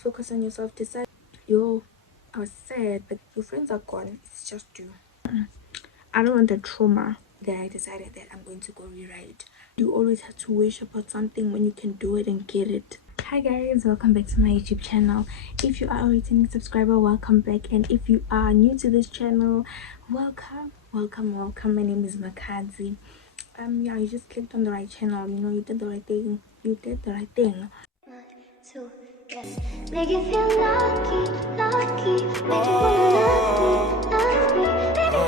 Focus on yourself. Decide. Yo, I was sad, but your friends are gone. It's just you. I don't want the trauma that I decided that I'm going to go rewrite. You always have to wish about something when you can do it and get it. Hi guys, welcome back to my YouTube channel. If you are a returning subscriber, welcome back, and if you are new to this channel, welcome. My name is Makazi. Yeah, you just clicked on the right channel. You know, you did the right thing. You did the right thing. 1, 2, yes. Make you feel lucky, make you wanna love me, make you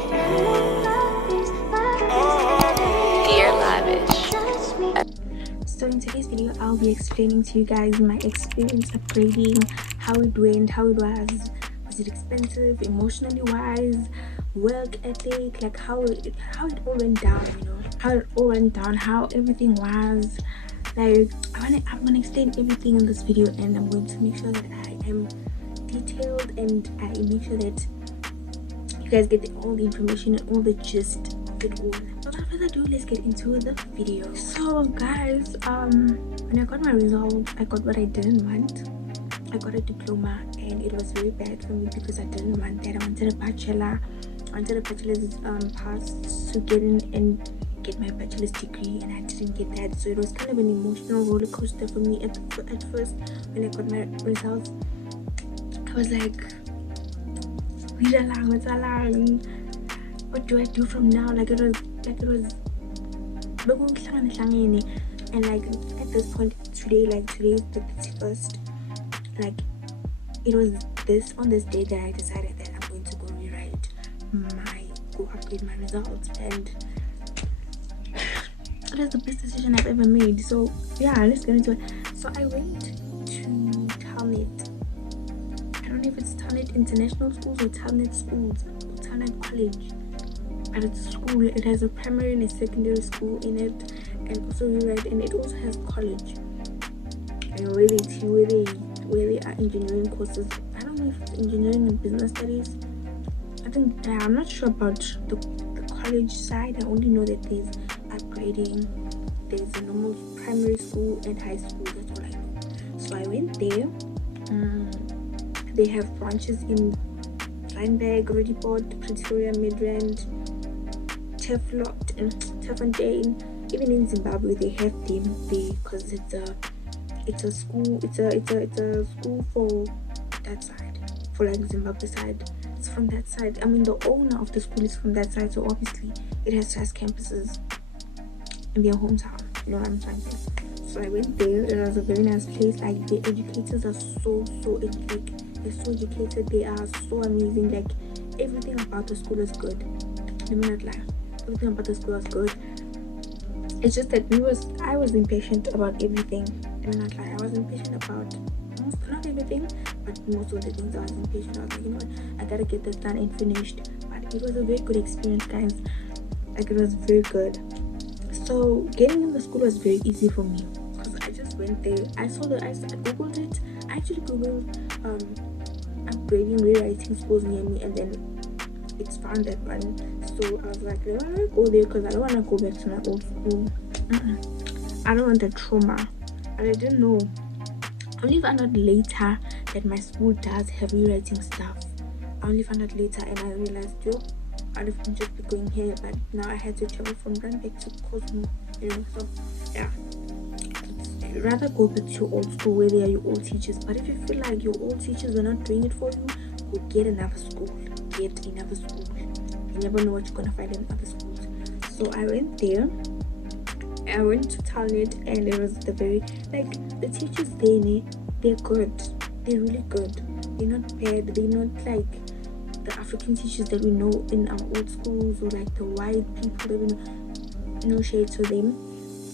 feel Dear Lavish. So in today's video, I'll be explaining to you guys my experience upgrading, how it went, how it was it expensive, emotionally wise, work ethic, like how it all went down, you know, how everything was. Like I'm gonna explain everything in this video, and I'm going to make sure that I am detailed and I make sure that you guys get all the information and all the gist of it all. Without further ado, let's get into the video. So guys, when I got my results, I got what I didn't want. I got a diploma, and it was very bad for me because I didn't want that. I wanted a bachelor. I wanted a bachelor's pass to get in and get my bachelor's degree, and I didn't get that. So it was kind of an emotional roller coaster for me at first. When I got my results, I was like, what do I do from now? Like it was and like at this point today is the 31st. Like it was on this day that I decided that I'm going to go upgrade my results, and it was the best decision I've ever made. So yeah, let's get into it. So I went to Telnet. I don't know if it's Telnet International Schools or Telnet Schools or Telnet College, but it's a school. It has a primary and a secondary school in it, and also and it also has college, and where they are engineering courses. I don't know if it's engineering and business studies. I'm not sure about the college side. I only know that there's upgrading, there's a normal primary school and high school. That's all I know. So I went there. They have branches in Randburg, Roodepoort, Pretoria, Midrand, Teflot, and Teffontein. Even in Zimbabwe, they have them there because it's a school for that side, for like Zimbabwe side. It's from that side. I mean, the owner of the school is from that side, so obviously it has campuses in their hometown. You know what I'm trying to say? So I went there. It was a very nice place. Like the educators are so they're so educated. They are so amazing. Like everything about the school is good. Let me not lie. Everything about the school is good. It's just that I was impatient about everything. Let me not lie. I was impatient about not everything, but most of the things I was impatient. I was like, you know what, I gotta get this done and finished. But it was a very good experience, guys. Like it was very good. So getting in the school was very easy for me because I just went there. I googled it. I actually googled upgrading rewriting schools near me, and then it's found that one. So I was like, let me go there because I don't want to go back to my old school. I don't want the trauma, and I didn't know. I only found out later that my school does have rewriting stuff. I only found out later, and I realized, I'd have been just going here, but now I had to travel from Randburg to Cosmo, you know. So yeah, I'd rather go back to your old school where they are your old teachers. But if you feel like your old teachers are not doing it for you, go get another school. You never know what you're gonna find in other schools. So I went there. I went to Telnet, and it was the teachers there, they're good. They're really good. They're not bad. They're not like the African teachers that we know in our old schools, or like the white people that we know. No shade to them.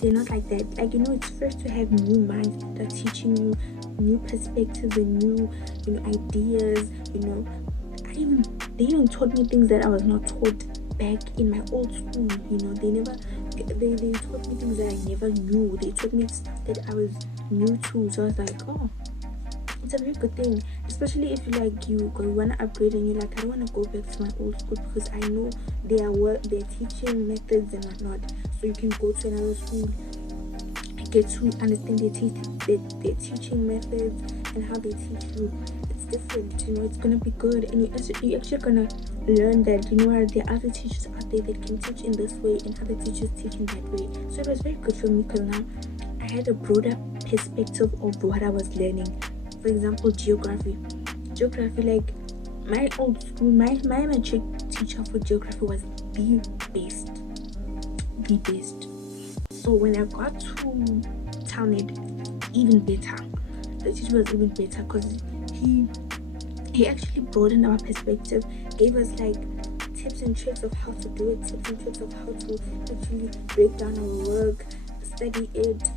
They're not like that. Like, you know, it's first to have new minds that are teaching you new perspectives and new, ideas. You know, they even taught me things that I was not taught back in my old school. You know, they taught me things that I never knew. They taught me stuff that I was new to. So I was like, oh, it's a very good thing, especially if you want to upgrade and you're like, I don't want to go back to my old school because I know their teaching methods and whatnot. So you can go to another school, get to understand their teaching methods and how they teach you. It's different, it's gonna be good, and you're actually gonna learn that there are other teachers out there that can teach in this way and other teachers teach in that way. So it was very good for me because now I had a broader perspective of what I was learning. For example, geography, like my old school, my matric teacher for geography was the best. So when I got to Talmud, even better. The teacher was even better because he actually broadened our perspective, gave us like tips and tricks of how to do it, tips and tricks of how to actually break down our work, study it,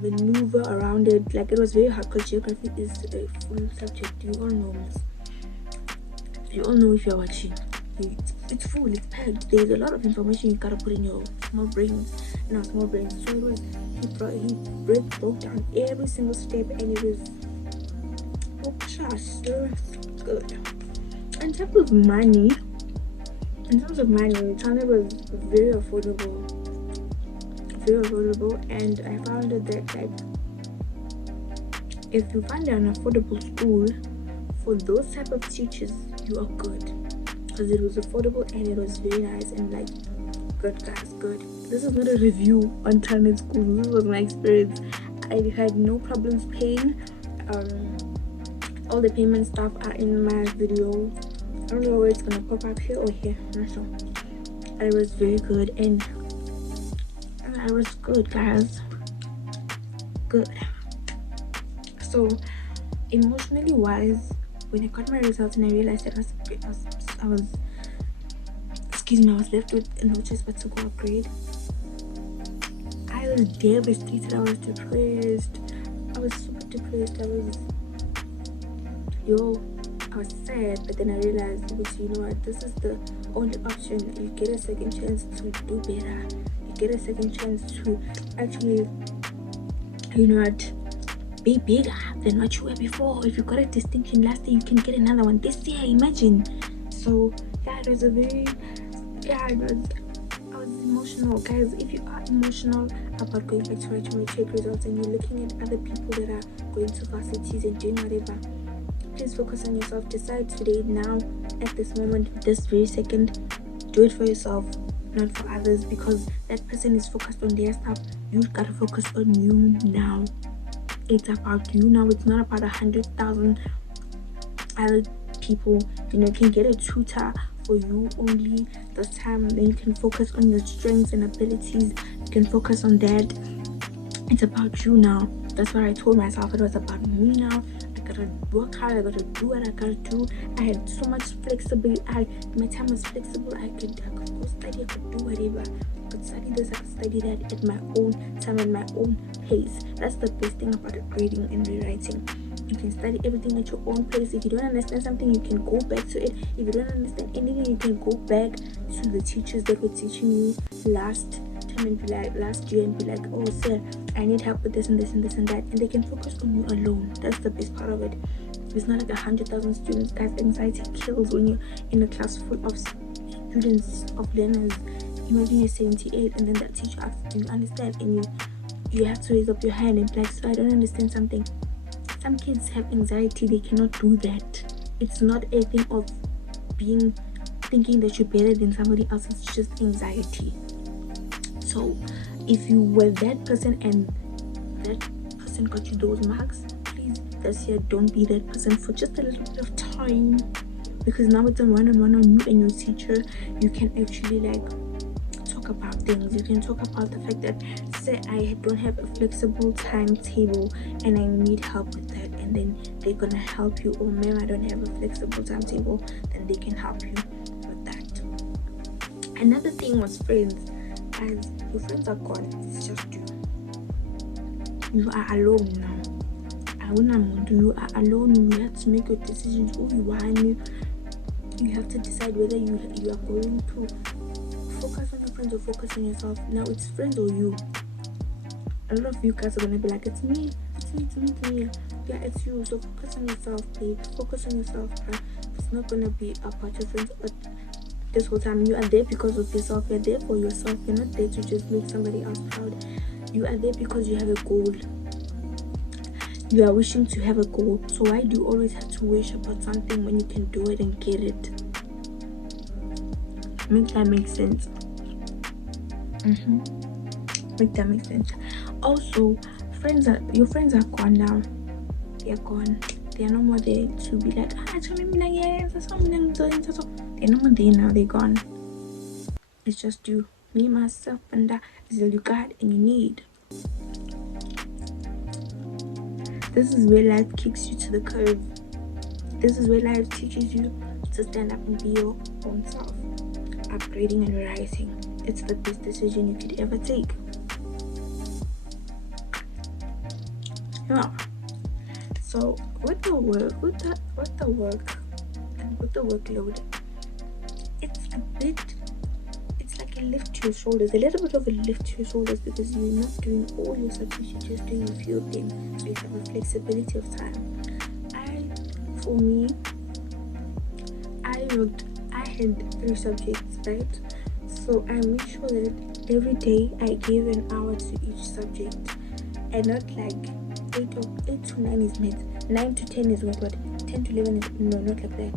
maneuver around it. Like, it was very hard because geography is a full subject. You all know if you're watching. It's full, it's packed. There's a lot of information you gotta put in your small brains. So he broke down every single step, and it was good. In terms of money, China was very affordable, and I found that like if you find an affordable school for those type of teachers, you are good, because it was affordable and it was very nice and like good, guys, good. This is not a review on Talmud school. This was my experience. I had no problems paying. All the payment stuff are in my video. I don't know where it's gonna pop up, here or here, I'm not sure. It was very good, and I was good, guys. Good. So emotionally wise, when I got my results and I realized that I was left with no choice but to go upgrade, I was devastated. I was depressed. I was super depressed. I was sad, but then I realized, this is the only option. You get a second chance to do better. You get a second chance to actually, be bigger than what you were before. If you got a distinction last year, you can get another one this year. Imagine. So yeah, it was I was emotional, guys. If you are emotional about going back to write your matric results and you're looking at other people that are going to varsities and doing whatever, please focus on yourself. Decide today, now, at this moment, this very second. Do it for yourself, not for others, because that person is focused on their stuff. You gotta focus on you now. It's about you now. It's not about 100,000 other people. You can get a tutor for you only this time. Then you can focus on your strengths and abilities. You can focus on that. It's about you now. That's what I told myself. It was about me now. I gotta work hard. I gotta do what I gotta do. I had so much flexibility. My time was flexible. I could go study. I could do whatever. I could study this. I could study that at my own time, at my own pace. That's the best thing about grading and rewriting. You can study everything at your own pace. If you don't understand something, you can go back to it. If you don't understand anything, you can go back to the teachers that were teaching you last time and be like, last year, and be like, oh sir, I need help with this and this and this and that, and they can focus on you alone. That's the best part of it. It's not like 100,000 students, guys. Anxiety kills when you're in a class full of students, of learners. Imagine you're 78 and then that teacher asks, do you understand? And you have to raise up your hand and be like, so I don't understand something. Some kids have anxiety, they cannot do that. It's not a thing of thinking that you're better than somebody else. It's just anxiety. So if you were that person and that person got you those marks, please this year don't be that person for just a little bit of time, because now it's a one-on-one on you and your teacher. You can actually talk about things. You can talk about the fact that, say I don't have a flexible timetable and I need help with that, and then they're gonna help you. Or ma'am, I don't have a flexible timetable, then they can help you with that. Another thing was friends. As your friends are gone, it's just you. You are alone now. You are alone. You have to make your decisions. Who you are. You have to decide whether you are going to focus on your friends or focus on yourself. Now it's friends or you. A lot of you guys are gonna be like, it's me. Yeah, it's you. So focus on yourself, babe. Focus on yourself. It's not gonna be about your friends. But this whole time you are there because of yourself. You're there for yourself. You're not there to just make somebody else proud. You are there because you have a goal. You are wishing to have a goal. So why do you always have to wish about something when you can do it and get it? Make that make sense. Make that make sense. Also, your friends are gone now. They are gone. They are no more there to be like, they're no more there now. They're gone. It's just you, me, myself, and that is all you got and you need. This is where life kicks you to the curb. This is where life teaches you to stand up and be your own self, upgrading and rising. It's the best decision you could ever take. Yeah. So with the work and with the workload, it's like a lift to your shoulders, a little bit of a lift to your shoulders, because you're not doing all your subjects, you're just doing a few of them, so you have a flexibility of time. I had 3 subjects, right? So I made sure that every day I gave an hour to each subject, and not like 8 to 9 is math, 9 to 10 is what 10 to 11 is no, not like that.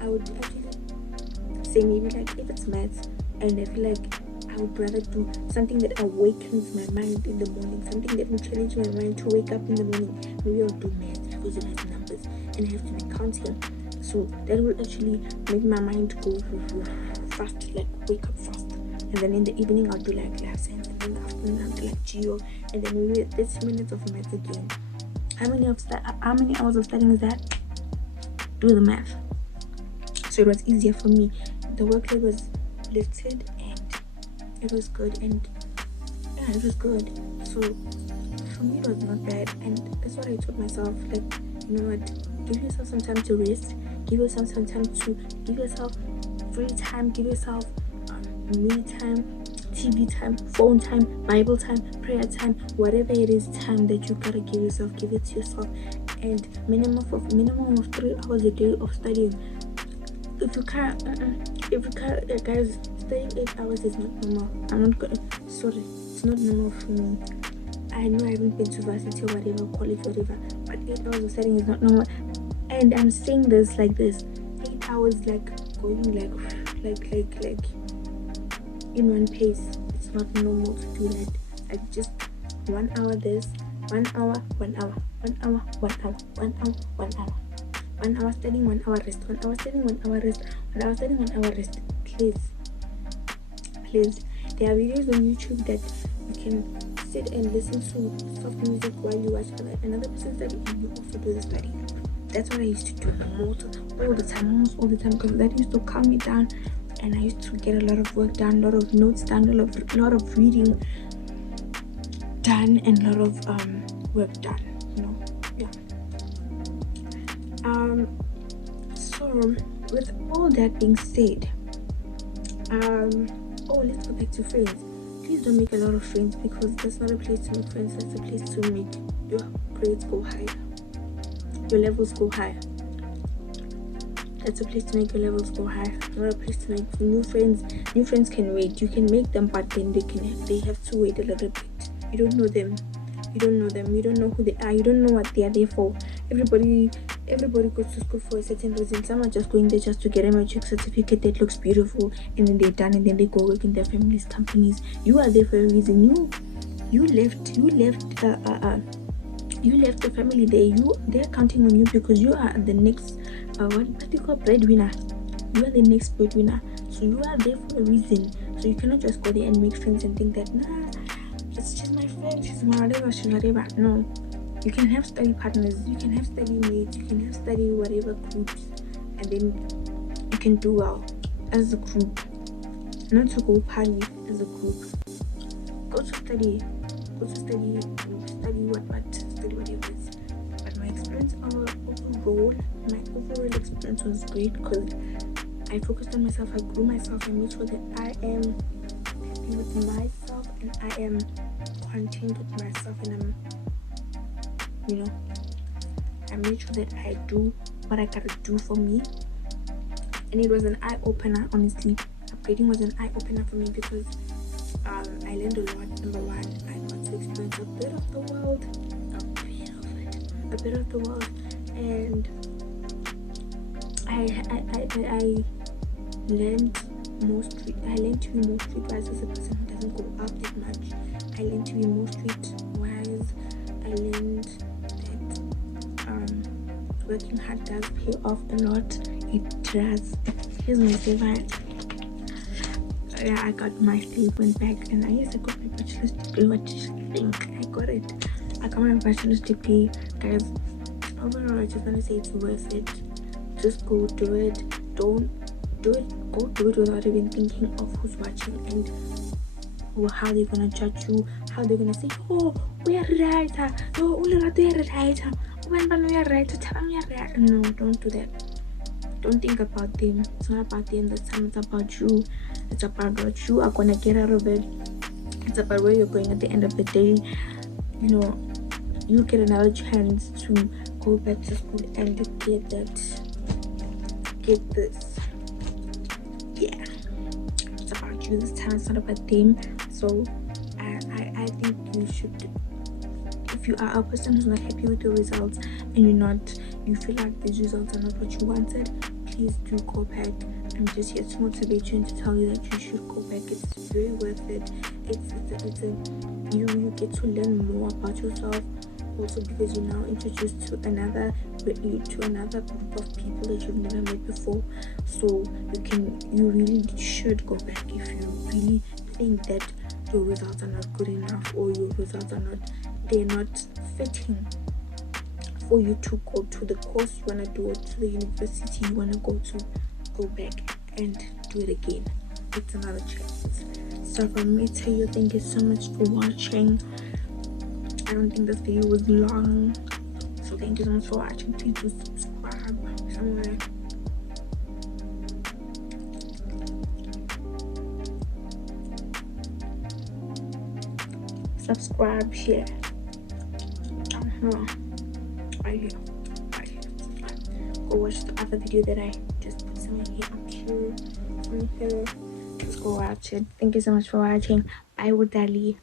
I would actually say maybe like if it's math, and I feel like I would rather do something that awakens my mind in the morning, something that will challenge my mind to wake up in the morning. Maybe I'll do math because it has numbers and I have to be counting, so that will actually make my mind go fast, like wake up fast. And then in the evening I'll do like life science, and in the afternoon I'll do like geo, and then maybe 30 minutes of math again. How many hours of studying is that? Do the math. So it was easier for me. The workload was lifted and it was good, and yeah, it was good. So for me it was not bad, and that's what I told myself, like, you know what, give yourself some time to rest, give yourself some time to give yourself free time, give yourself me time, TV time, phone time, Bible time, prayer time, whatever it is, time that you gotta give yourself, give it to yourself. And minimum of 3 hours a day of studying. If you can't guys, studying 8 hours is not normal. It's not normal for me. I know I haven't been to varsity or whatever, college, whatever, but 8 hours of studying is not normal. And I'm saying this like this, 8 hours like going like in one pace. It's not normal to do that. Like just 1 hour this, 1 hour, 1 hour, 1 hour, 1 hour, 1 hour, 1 hour, 1 hour studying, 1 hour rest, 1 hour studying, 1 hour rest, 1 hour studying, 1 hour rest. Please, there are videos on YouTube that you can sit and listen to soft music while you watch another person study, and you also do the study. That's what I used to do almost all the time, because that used to calm me down, and I used to get a lot of work done, a lot of notes done, a lot of reading done, and a lot of work done, yeah. So with all that being said, let's go back to friends. Please don't make a lot of friends, because that's not a place to make friends, that's a place to make your grades go higher, your levels go higher. That's a place to make your levels go higher, not a place to make new friends. New friends can wait, you can make them, but then they have to wait a little bit. You don't know them, you don't know who they are, you don't know what they are there for. Everybody goes to school for a certain reason. Some are just going there just to get a matric certificate that looks beautiful, and then they're done, and then they go work in their families' companies. You are there for a reason. You left the family there. They're counting on you because you are the next what do you call breadwinner. You are the next breadwinner, so you are there for a reason. So you cannot just go there and make friends and think that she's my friend, she's my whatever. No, you can have study partners, you can have study mates, you can have study whatever groups, and then you can do well as a group, not to go party as a group. Go to study study whatever it is. But my experience overall experience was great, because I focused on myself, I grew myself, I made sure that I am happy with myself, and I am content with myself, and I made sure that I do what I gotta do for me. And it was an eye-opener, honestly. Upgrading was an eye-opener for me, because I learned a lot. Number one, I got to experience experience a bit of the world, a bit of the world, and I learned I learned to be more streetwise as a person who doesn't go out that much. I learned to be more streetwise. I learned that working hard does pay off a lot. It does. Here's my favorite. Yeah, I got my statement back, and I got my bachelor's degree. What do you think? I got it. I got my bachelor's degree, guys. Overall, I just want to say it's worth it. Just go do it. Don't do it. Go do it without even thinking of who's watching and how they're gonna judge you. How they're gonna say, "Oh, we are right. Oh, we are right. When we are right, tell me right." No, don't do that. Don't think about them. It's not about them this time. It's about you. It's about what you are gonna get out of it. It's about where you're going at the end of the day. You know, you get another chance to go back to school and get this. Yeah, it's about you this time. It's not about them. So I think you should, if you are a person who's not happy with your results and you feel like these results are not what you wanted, please do go back. I'm just here to motivate you and to tell you that you should go back. It's very worth it. You get to learn more about yourself, also because you're now introduced to another group of people that you've never met before. So you really should go back if you really think that your results are not good enough, or your results they're not fitting for you to go to the course you want to do, or to the university you want to go to. Go back and do it again. It's another chance. So from me to you, thank you so much for watching. I don't think this video was long, so thank you so much for watching. Please do subscribe somewhere. Subscribe, share. Right here. Go watch the other video that I just put somewhere here. I'm sure. Just go watch it. Thank you so much for watching. Bye, Woodali.